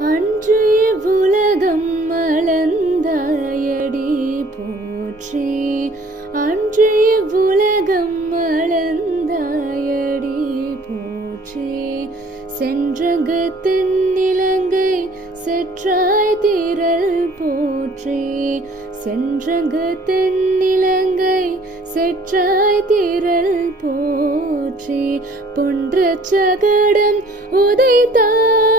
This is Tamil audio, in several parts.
அன்று உலகம் அளந்தாயடி போற்றி. அன்று உலகம் அளந்தாயடி போற்றி. சென்றங்கு தென்னிலங்கை செற்றாய் திரள் போற்றி. சென்றங்கு தென்னிலங்கை செற்றாய் திரள் போற்றி. பொன்ற சகடம் உதைத்தாய்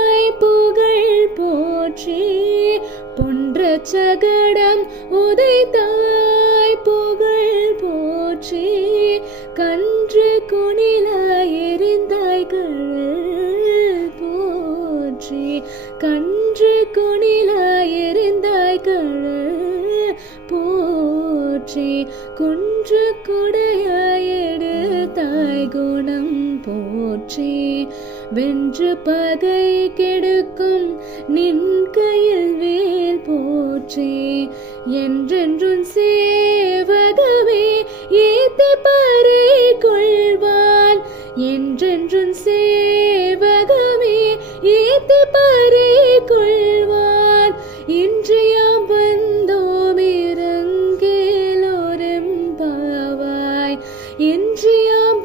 பொன்ற சகடம் உதைத்தாய் புகழ் போற்றி. கன்று குணிலாய் எரிந்தாய் கழல் போற்றி. கன்று குணிலாய் எரிந்தாய் கழல் போற்றி. குன்று குடையாய் எடுத்தாய் குணம் போற்றி. வென்று பகை கெடு போற்றி. என்றென்றும் சேவகமே ஏத்தி பறை கொள்வான் என்றென்றும் சேவகமே ஏத்தி பறை கொள்வான் இன்றையாம் வந்தோம் இறங்கேலோரெம்பாவாய் இன்றையாம்